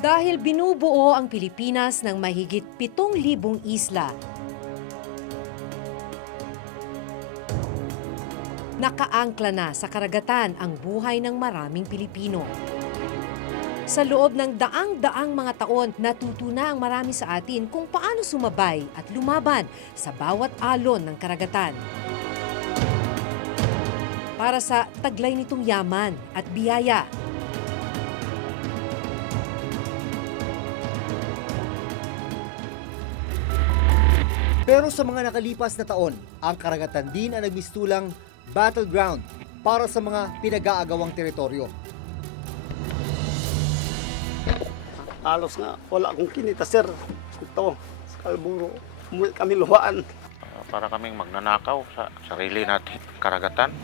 Dahil binubuo ang Pilipinas ng mahigit 7,000 isla, nakaangkla na sa karagatan ang buhay ng maraming Pilipino. Sa loob ng daang-daang mga taon, natuto na ang marami sa atin kung paano sumabay at lumaban sa bawat alon ng karagatan. Para sa taglay nitong yaman at biyaya. Pero sa mga nakalipas na taon, ang karagatan din ang nagmistulang battleground para sa mga pinag-aagawang teritoryo. Halos nga, wala akong kinita, sir. Ito, sa Kalburo, umuwi kami luhaan. Para kaming magnanakaw sa sarili natin karagatan.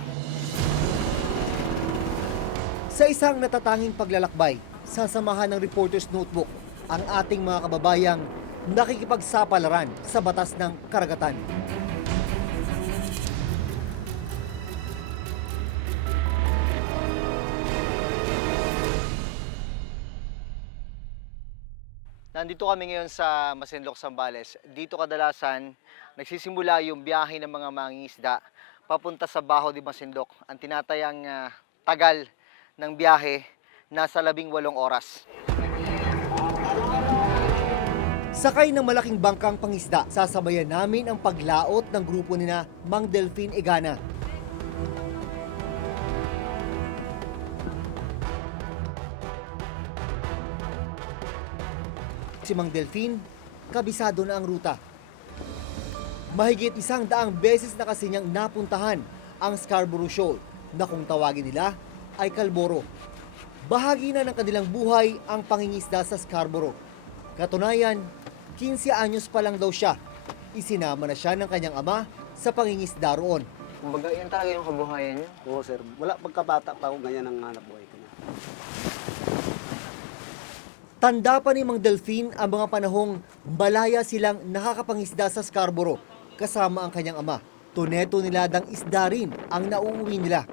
Sa isang natatanging paglalakbay, sasamahan ng Reporter's Notebook ang ating mga kababayang nakikipagsapalaran sa batas ng karagatan. Nandito kami ngayon sa Masinloc, Zambales. Dito kadalasan nagsisimula yung biyahe ng mga mangingisda papunta sa Baho de Masinloc. Ang tinatayang tagal ng biyahe nasa 18 oras. Sakay ng malaking bangkang pangisda, sasabayan namin ang paglaot ng grupo nina Mang Delfin Egana. Si Mang Delfin, kabisado na ang ruta. Mahigit 100 beses na kasi niyang napuntahan ang Scarborough Shoal na kung tawagin nila ay Kalboro. Bahagi na ng kanilang buhay ang pangingisda sa Scarborough. Katunayan, 15 anyos pa lang daw siya. Isinama na siya ng kanyang ama sa pangingisda roon. Kumbaga, yan talaga yung kabuhayan niyo? Oo, sir. Wala, pagkabata pa ako ganyan ang hanap buhay ko na. Tanda pa ni Mang Delfin ang mga panahong malaya silang nakakapangisda sa Scarborough kasama ang kanyang ama. Tuneto niladang isda rin ang nauuwi nila.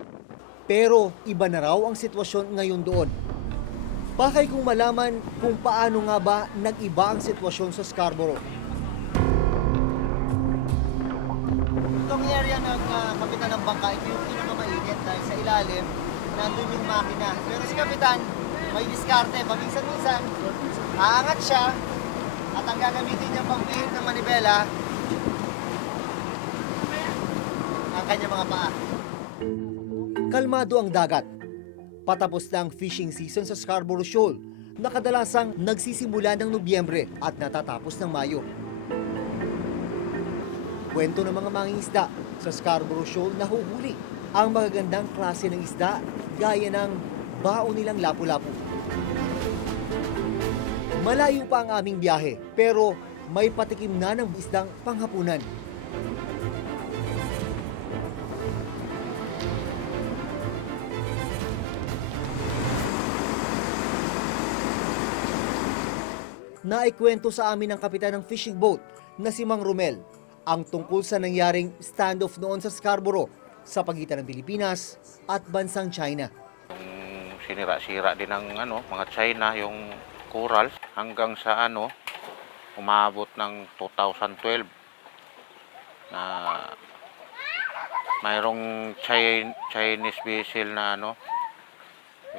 Pero iba na raw ang sitwasyon ngayon doon. Pakay kung malaman kung paano nga ba nag-iba ang sitwasyon sa Scarborough. Itong area ng kapitan ng bangka, ito yung pinakamainit dahil sa ilalim, nandun yung makina. Pero si kapitan, may diskarte. Paminsan-minsan, aangat siya at ang gagamitin niya pang pihit ng manibela, ang kanyang mga paa. Kalmado ang dagat. Patapos na ang fishing season sa Scarborough Shoal na kadalasang nagsisimula ng Nobyembre at natatapos ng Mayo. Kwento ng mga mangingisda sa Scarborough Shoal na huhuli ang magagandang klase ng isda gaya ng baon nilang lapu-lapu. Malayo pa ang aming biyahe pero may patikim na ng isdang panghapunan. Naikwento sa amin ng kapitan ng fishing boat na si Mang Romel ang tungkol sa nangyaring standoff noon sa Scarborough sa pagitan ng Pilipinas at bansang China. Yung sinira-sira din ng mga China yung coral hanggang sa umabot ng 2012 na mayroong Chinese vessel na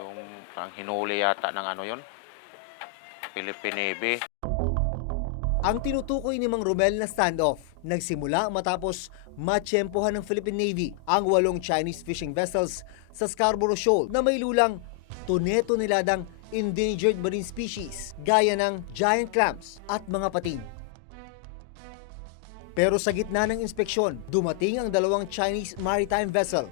yung ang hinuli yata ng yon Philippine Navy. Ang tinutukoy ni Mang Romel na standoff nagsimula matapos matsyempohan ng Philippine Navy ang 8 Chinese fishing vessels sa Scarborough Shoal na may lulang tuneto niladang endangered marine species gaya ng giant clams at mga pating. Pero sa gitna ng inspeksyon, dumating ang 2 Chinese maritime vessel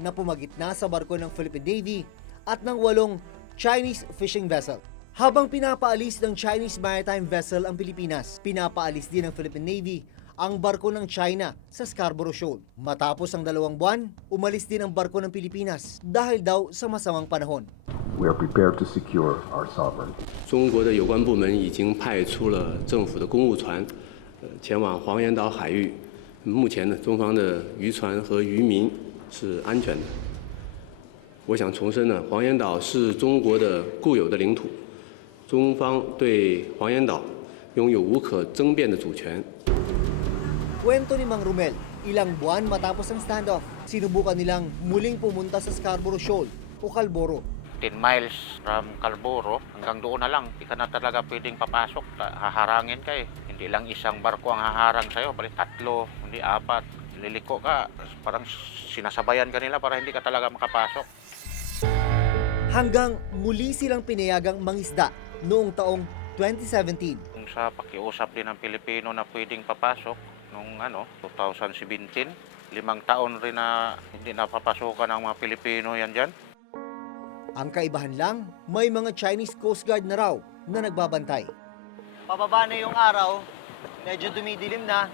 na pumagitna sa barko ng Philippine Navy at ng 8 Chinese fishing vessel. Habang pinapaalis ng Chinese maritime vessel ang Pilipinas, pinapaalis din ng Philippine Navy ang barko ng China sa Scarborough Shoal. Matapos ang 2 buwan, umalis din ang barko ng Pilipinas dahil daw sa masamang panahon. We are prepared to secure our sovereignty. 中国的有关部门已经派出了政府的公务船，前往黄岩岛海域。目前呢，中方的渔船和渔民是安全的。我想重申呢，黄岩岛是中国的固有的领土，中方对黄岩岛拥有无可争辩的主权。 Kwento ni Mang Romel, ilang buwan matapos ang standoff, sinubukan nilang muling pumunta sa Scarborough Shoal o Calboro. 10 miles from Calboro, hanggang doon na lang. Di ka na talaga pwedeng papasok. Haharangin ka eh. Hindi lang isang barko ang haharang sa'yo, balik 3, hindi 4. Liliko ka, parang sinasabayan ka nila para hindi ka talaga makapasok. Hanggang muli silang pinayagang mangisda noong taong 2017. Kung sa pakiusap din ng Pilipino na pwedeng papasok, nung 2017, 5 taon rin na hindi napapasukan ng mga Pilipino yan dyan. Ang kaibahan lang, may mga Chinese Coast Guard na raw na nagbabantay. Pababa na yung araw, medyo dumidilim na,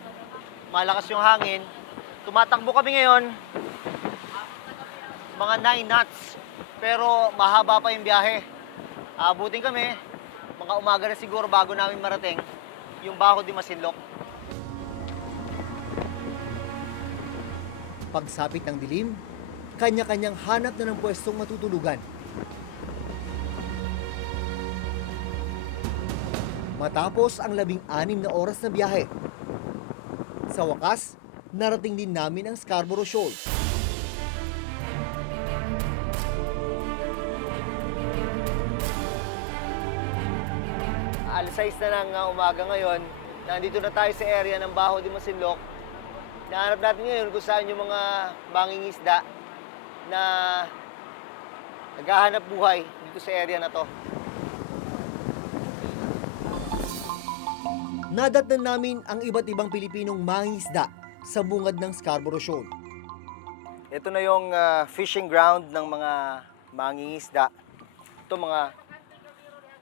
malakas yung hangin. Tumatakbo kami ngayon, mga 9 knots, pero mahaba pa yung biyahe. Abutin kami, mga umaga na siguro bago namin marating yung Baho de Masinloc. Pagsapit ng dilim, kanya-kanyang hanap na ng pwestong matutulugan. Matapos ang 16 na oras na biyahe, sa wakas, narating din namin ang Scarborough Shoal. Alas 6 na ng umaga ngayon, nandito na tayo sa area ng Baho de Masinloc. Nahanap natin ngayon kung saan yung mga mangingisda na naghahanap buhay dito sa area na to. Nadatnan namin ang iba't ibang Pilipinong mangingisda sa bungad ng Scarborough Shoal. Ito na yung fishing ground ng mga mangingisda. Ito mga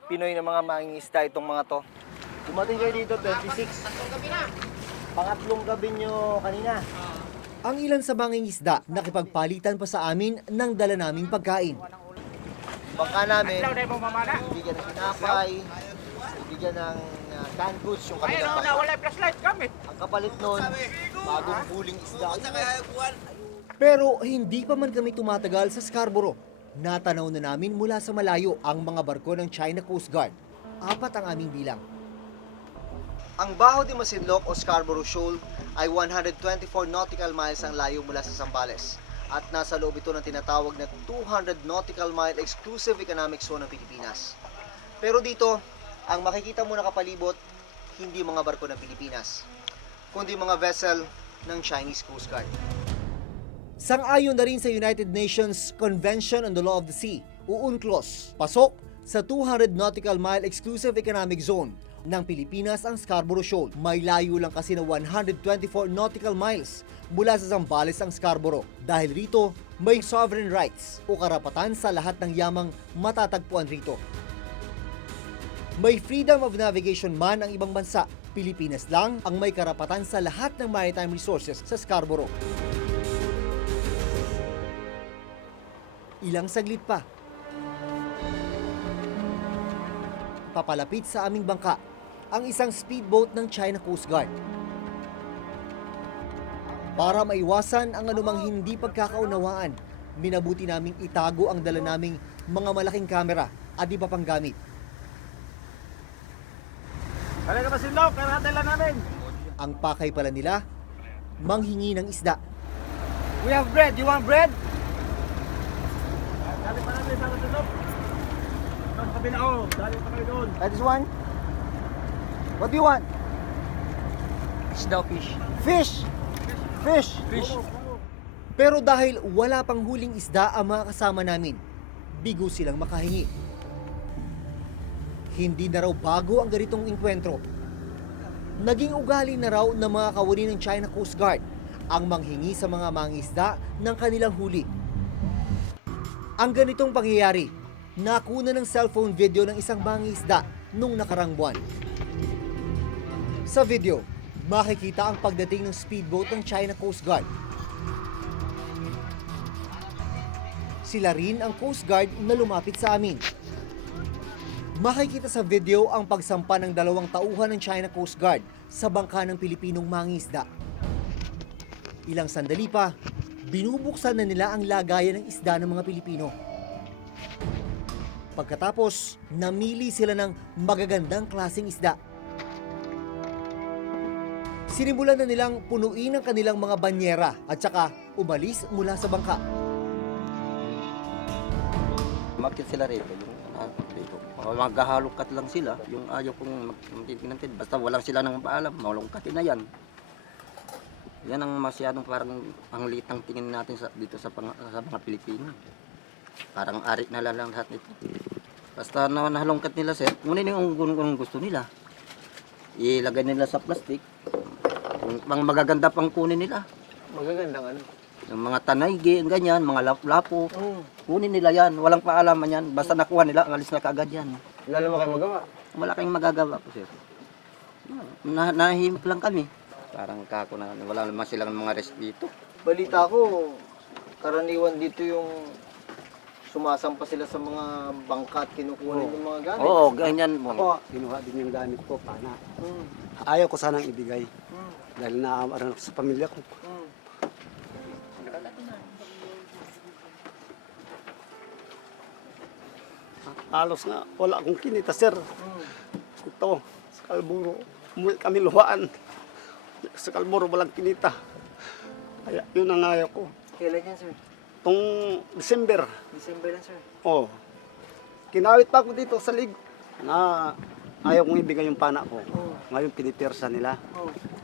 Pinoy na mga mangingisda itong mga to. Dumating kayo dito 26. Pangatlong gabi nyo kanina. Ang ilan sa mangingisda nakipagpalitan pa sa amin ng dala naming pagkain. Baka namin, bigyan ng tinapay, bigyan ng canned goods yung kanilang baka. Wala flashlight kami. Ang kapalit nun, bagong huling isda. Pero hindi pa man kami tumatagal sa Scarborough. Natanaw na namin mula sa malayo ang mga barko ng China Coast Guard. 4 ang aming bilang. Ang Baho de Masinloc o Scarborough Shoal ay 124 nautical miles ang layo mula sa Zambales. At nasa loob ito ng tinatawag na 200 nautical mile exclusive economic zone ng Pilipinas. Pero dito, ang makikita mo na kapalibot, hindi mga barko ng Pilipinas, kundi mga vessel ng Chinese Coast Guard. Sang-ayon na rin sa United Nations Convention on the Law of the Sea o UNCLOS, pasok sa 200 nautical mile exclusive economic zone ng Pilipinas ang Scarborough Shoal. May layo lang kasi na 124 nautical miles mula sa Zambales ang Scarborough. Dahil rito, may sovereign rights o karapatan sa lahat ng yamang matatagpuan rito. May freedom of navigation man ang ibang bansa. Pilipinas lang ang may karapatan sa lahat ng maritime resources sa Scarborough. Ilang saglit pa, papalapit sa aming bangka ang isang speedboat ng China Coast Guard. Para maiwasan ang anumang hindi pagkakaunawaan, minabuti naming itago ang dala naming mga malaking kamera at iba pang gamit. Talaga Masinloc, karatin lang namin. Ang pakay pala nila, manghingi ng isda. We have bread. You want bread? Dali pa namin sa Masinloc. Doon sa kabila, oh. Dali pa kayo doon. That is one. What do you want? Fish daw, fish. Fish! Fish! Fish! Pero dahil wala pang huling isda ang mga kasama namin, bigo silang makahingi. Hindi na raw bago ang ganitong engkwentro. Naging ugali na raw ng mga kawani ng China Coast Guard ang manghingi sa mga mangisda ng kanilang huli. Ang ganitong pangyayari, nakuna ng cellphone video ng isang mangisda nung nakarang buwan. Sa video, makikita ang pagdating ng speedboat ng China Coast Guard. Sila rin ang Coast Guard na lumapit sa amin. Makikita sa video ang pagsampa ng 2 tauhan ng China Coast Guard sa bangka ng Pilipinong mangingisda. Ilang sandali pa, binubuksan na nila ang lagayan ng isda ng mga Pilipino. Pagkatapos, namili sila ng magagandang klaseng isda. Sinimulan na nilang punuin ang kanilang mga banyera at saka umalis mula sa bangka. Umakyat sila rito, dito. Maghahalongkat lang sila, yung ayaw kong magtintinantid. Basta walang sila nang paalam, malungkatin na yan. Yan ang masyadong parang panglitang tingin natin dito sa mga Pilipino. Parang arit na lang lahat nito. Basta nahalongkat nila sir, ngunit yung gusto nila. Ilagay nila sa plastic, pang magaganda pang kunin nila. Magagandang ano? Yung mga tanaygi, ganyan, mga lapo. Kunin nila yan, walang paalaman yan. Basta nakuha nila, alis na kaagad yan. Wala naman kayo magawa. Wala kayong magagawa po sir. Nahihimik lang kami. Parang kako na, wala naman silang mga respeto. Balita ko, karaniwan dito yung sumasampa sila sa mga bangka at kinukunin yung mga gamit. Oo, ganyan. Ako, kinuha din yung gamit ko, pana. Ayaw ko sanang ibigay. Dahil naaaran ako sa pamilya ko. Halos nga, wala akong kinita, sir. Ito, sa Kalburo, umuwi kami luhaan. Sa Kalburo, walang kinita. Kaya yun ang ayaw ko. Kailan yan, sir? Itong December, December yan, sir. oh, kinawit pa ako dito sa lig na ayaw kong ibigay yung pana ko. Ngayon pinipirsa nila.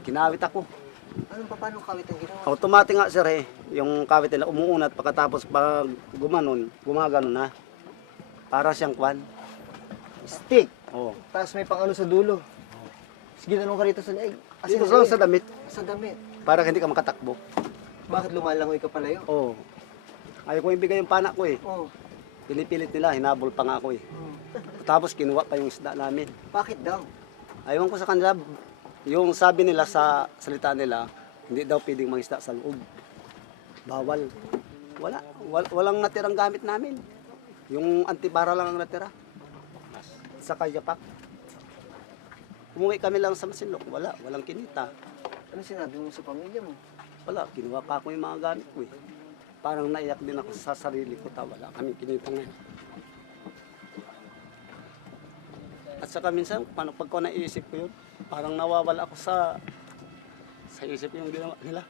Kinawit ako. Anong paano kawit ang ginawa? Automatic nga sir yung kawit nila umuunat pagkatapos pag gumanon, gumagano na. Para siyang kwan. Stick. Oh. Tapos may pang ano sa dulo. Sige, tanong ka rito sa leeg. Dito lang sa damit Sa damit. para hindi ka makatakbo. Bakit lumalangoy ka palayo? Oh. Ayaw kong ibigay yung pana ko Oo. Pilipilit nila, hinabol pa nga ako Tapos kinuha pa yung isda namin. Bakit daw? Ayaw ko sa kanila, yung sabi nila sa salita nila, hindi daw pwedeng mangisda sa loob. Bawal. Walang natirang gamit namin. Yung antibara lang ang natira. Sa kayapak. Umuwi kami lang sa Masinloc. Walang kinita. Ano sinabi mo sa pamilya mo? Wala, kinuha pa ako yung mga gamit ko Parang naiyak din ako sa sarili ko. Wala kami kinita ngayon. At saka minsan, pag ko naisip ko yun, parang nawawala ako sa isip yung ginawa nila.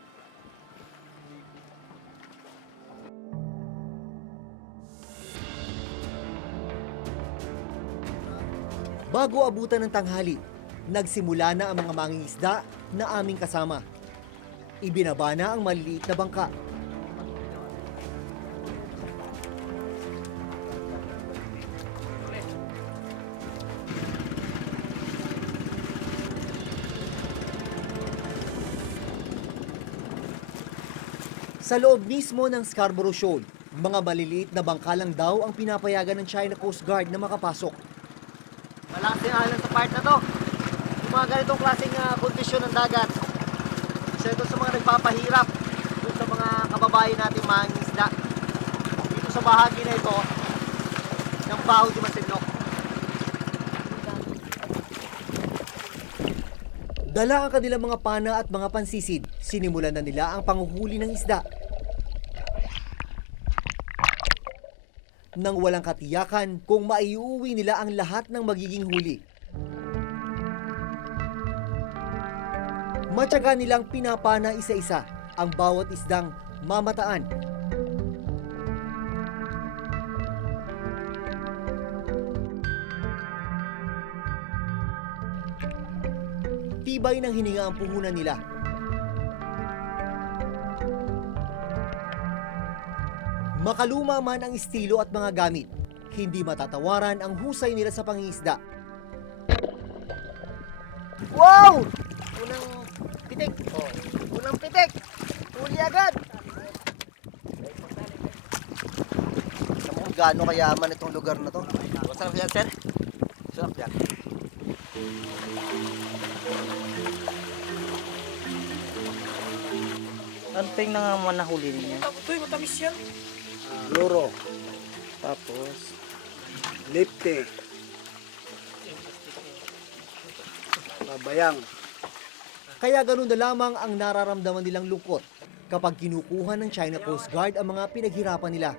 Bago abutan ng tanghali, nagsimula na ang mga mangingisda na aming kasama. Ibinaba na ang maliliit na bangka. Sa loob mismo ng Scarborough Shoal, mga maliliit na bangka lang daw ang pinapayagan ng China Coast Guard na makapasok. Malakas din alon sa part na to. Yung mga ganitong klaseng kondisyon ng dagat. Isa ito sa mga nagpapahirap dun sa mga kababayan natin mga isda. Dito sa bahagi na ito ng Baho de Masinloc. Dala ang kanilang mga pana at mga pansisid. Sinimulan na nila ang panghuhuli ng isda. Nang walang katiyakan kung maiuwi nila ang lahat ng magiging huli. Matyaga nilang pinapana isa-isa ang bawat isdang mamataan. Tibay ng hininga ang puhunan nila. Makaluma man ang estilo at mga gamit, hindi matatawaran ang husay nila sa pangingisda. Wow! Unang pitik. Unang pitik. Huli agad. Alam mo kung gaano kayaman itong lugar na to. Masarap yan, sir. Masarap yan. Ano pa yung mga nahuli niya? Luro, Tapos, lipte, babayang. Kaya ganun na lamang ang nararamdaman nilang lungkot kapag kinukuha ng China Coast Guard ang mga pinaghirapan nila.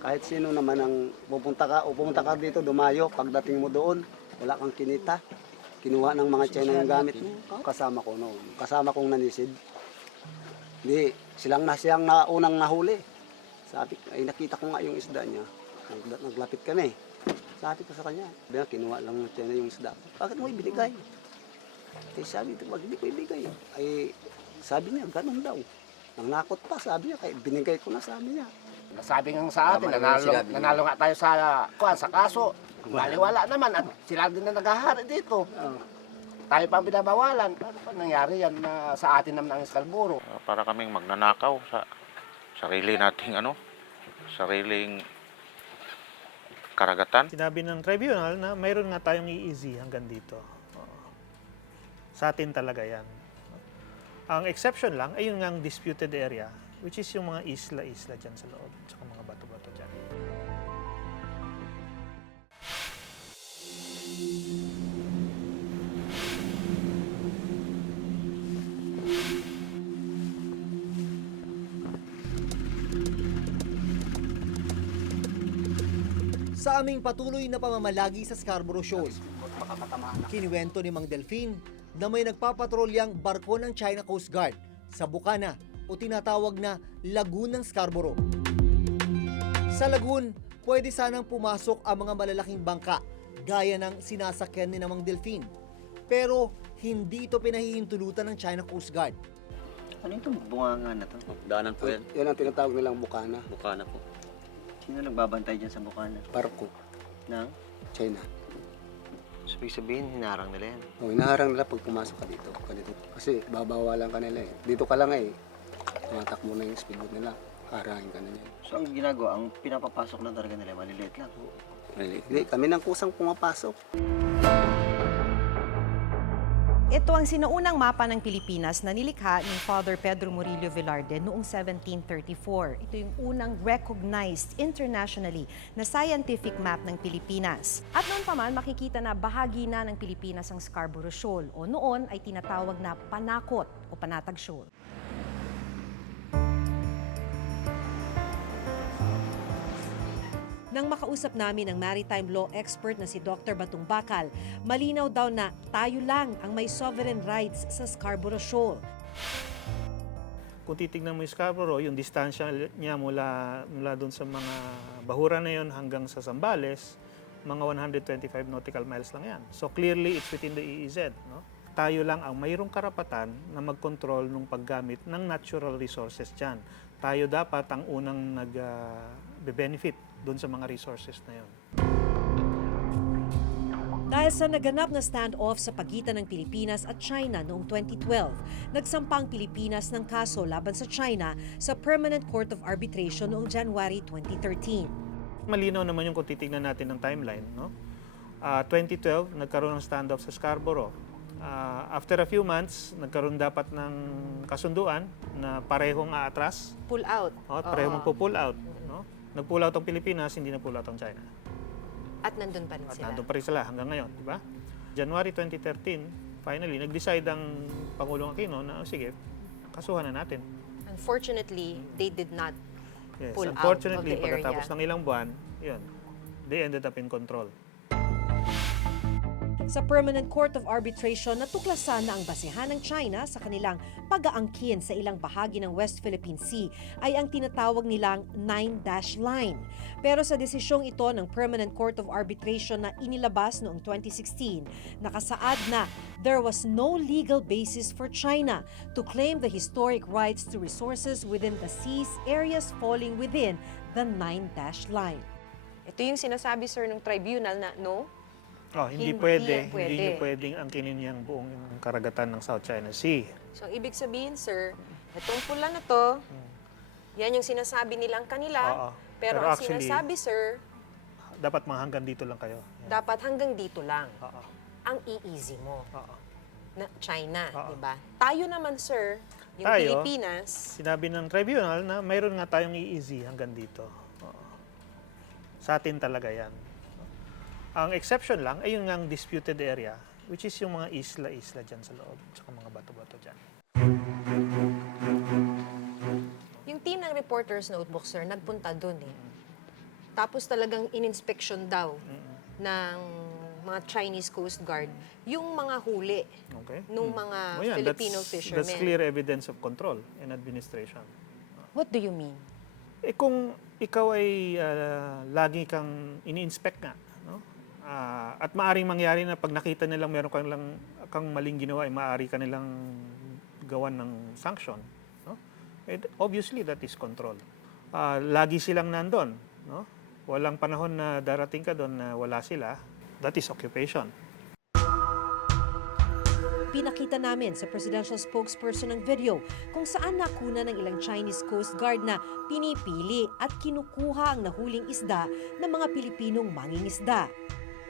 Kahit sino naman ang pupunta ka dito, dumayo, pagdating mo doon, wala kang kinita. Kinuha ng mga China yung gamit mo. Kasama ko noon. Kasama kong nanisid. Hindi, siyang na unang nahuli. Sabi, ay nakita ko nga yung isda niya. Naglapit kami. Sabi ko sa kanya, kinuha lang ng China yung isda. Bakit mo ibinigay? Eh sabi ko, wag hindi ko ibigay. Ay sabi niya, ganun daw. Nangnakot pa, sabi niya, kaya binigay ko na, sabi niya. Nasabi nga sa atin, nanalo nga tayo sa kaso. Baliwala naman at sila din na naghahari dito. Tayo pa ang binabawalan. Ano pa nangyari yan na sa atin naman ang Scarborough? Para kaming magnanakaw sa sarili nating sariling karagatan. Sinabi ng tribunal na mayroon nga tayong EEZ hanggang dito. Sa atin talaga yan. Ang exception lang ay yung ngang disputed area, which is yung mga isla-isla dyan sa loob, tsaka mga bato-bato dyan. Sa aming patuloy na pamamalagi sa Scarborough Shoal, kiniwento ni Mang Delphine na may nagpapatrolyang barko ng China Coast Guard sa Bukana o tinatawag na Lagoon ng Scarborough. Sa lagoon, pwede sanang pumasok ang mga malalaking bangka gaya ng sinasakyan ni Mang Delphine. Pero hindi ito pinahihintulutan ng China Coast Guard. Ano itong bunganga na to? Daanan po yan. Yan ang tinatawag nilang Bukana. Bukana po. Sino nagbabantay dyan sa Bukana? Barko. Ng? China. So, ibig sabihin, hinarang nila yan. Hinaharang nila pag pumasok ka dito. Kasi babawalan ka nila eh. Dito ka lang eh. Tumatakbo na yung speedboat nila. Harangin ka na yan. So, ang ginagawa, ang pinapapasok na talaga nila, maliliit lang. Hindi, kami nang kusang pumapasok. Ito ang sinaunang mapa ng Pilipinas na nilikha ni Father Pedro Murillo Velarde noong 1734. Ito yung unang recognized internationally na scientific map ng Pilipinas. At noon pa man, makikita na bahagi na ng Pilipinas ang Scarborough Shoal o noon ay tinatawag na Panakot o Panatag Shoal. Nang makausap namin ang maritime law expert na si Dr. Batong Bakal, malinaw daw na tayo lang ang may sovereign rights sa Scarborough Shoal. Kung titignan mo yung Scarborough, yung distansya niya mula doon sa mga bahura na yon hanggang sa Zambales, mga 125 nautical miles lang yan. So clearly, it's within the EEZ. No? Tayo lang ang mayroong karapatan na mag-control ng paggamit ng natural resources dyan. Tayo dapat ang unang nag-benefit doon sa mga resources na yon. Dahil sa naganap na standoff sa pagitan ng Pilipinas at China noong 2012, nagsampa ang Pilipinas ng kaso laban sa China sa Permanent Court of Arbitration noong January 2013. Malinaw naman yung kung titignan natin ng timeline. No? 2012, nagkaroon ng standoff sa Scarborough. After a few months, nagkaroon dapat ng kasunduan na parehong aatras. Pull out. Parehong magpo-pull out. No? Nag-pull out ang Pilipinas, hindi na-pull out ang China. At nandun pa rin At sila. nandun pa rin sila hanggang ngayon, di ba? January 2013, finally, nag-decide ang Pangulong Aquino na, sige, kasuhan na natin. Unfortunately, they did not Yes, pull out of unfortunately, the area. pagkatapos ng ilang buwan, yun, they ended up in control. Sa Permanent Court of Arbitration, natuklasan na ang basehan ng China sa kanilang pag-aangkin sa ilang bahagi ng West Philippine Sea ay ang tinatawag nilang 9-dash line. Pero sa desisyong ito ng Permanent Court of Arbitration na inilabas noong 2016, nakasaad na there was no legal basis for China to claim the historic rights to resources within the seas areas falling within the 9-dash line. Ito yung sinasabi, sir, ng tribunal na no? Hindi Hindi pwede. pwede. Hindi nyo pwedeng angkinin yung buong karagatan ng South China Sea. So, ang ibig sabihin, sir, itong pula na to, yan yung sinasabi nilang kanila. Oo. Pero ang sinasabi, sir, dapat mga hanggang dito lang kayo. dapat hanggang dito lang. Oo. Ang easy mo. Oo. Na China, Oo. di ba? Tayo naman, sir, yung Tayo? Pilipinas, Sinabi ng tribunal na mayroon nga tayong EEZ hanggang dito. Oo. Sa atin talaga yan. Ang exception lang ay yung ngang disputed area, which is yung mga isla-isla dyan sa loob, tsaka mga bato-bato dyan. yung team ng Reporters Notebook, sir, nagpunta dun eh. Tapos talagang in-inspection daw ng mga Chinese Coast Guard yung mga huli Okay. nung mga Oh, yan, Filipino that's fishermen. clear evidence of control and administration. What do you mean? Eh kung ikaw ay lagi kang ini-inspect nga, no? At maaring mangyari na pag nakita nilang meron kang maling ginawa, ay maaari ka nilang gawan ng sanction, no? Obviously that is control. Lagi silang nandun, no? Walang panahon na darating ka doon na wala sila. That is occupation. Pinakita namin sa presidential spokesperson ng video kung saan nakuna ng ilang Chinese Coast Guard na pinipili at kinukuha ang nahuling isda ng mga Pilipinong mangingisda.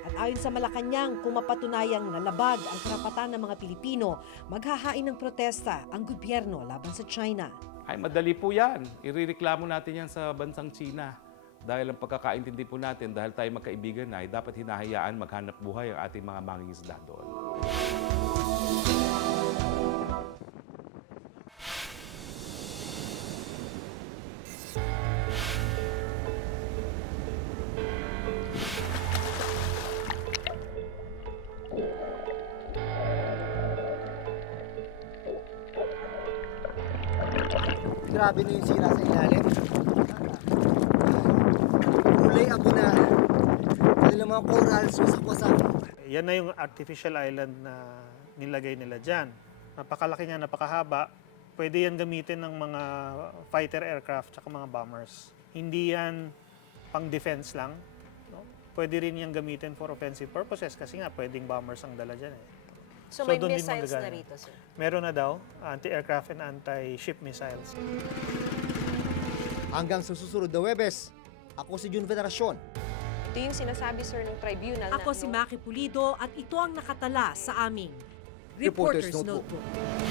At ayon sa Malacanang, kung mapatunayang nalabag ang karapatan ng mga Pilipino, maghahain ng protesta ang gobyerno laban sa China. Ay, madali po yan. Irereklamo natin yan sa bansang China. Dahil ang pagkakaintindi po natin, dahil tayo magkaibigan na, ay dapat hinahayaan maghanap buhay ang ating mga mangingisda doon. Grabe na yung sira sa ilalim. Kulay ako na. Kanilang mga corals, wasak-wasak. Yan na yung artificial island na nilagay nila dyan. Napakalaki niya, napakahaba. Pwede yan gamitin ng mga fighter aircraft at mga bombers. Hindi yan pang-defense lang. No? Pwede rin yan gamitin for offensive purposes kasi nga pwedeng bombers ang dala dyan. So may doon din missiles na manggagana. rito, sir? Meron na daw, anti-aircraft and anti-ship missiles. Hanggang sa susunod na Webes, ako si Jun Veneracion. Ito yung sinasabi, sir, ng tribunal Ako na... si Maki Pulido at ito ang nakatala sa aming Reporter's Reporter's Notebook. Notebook.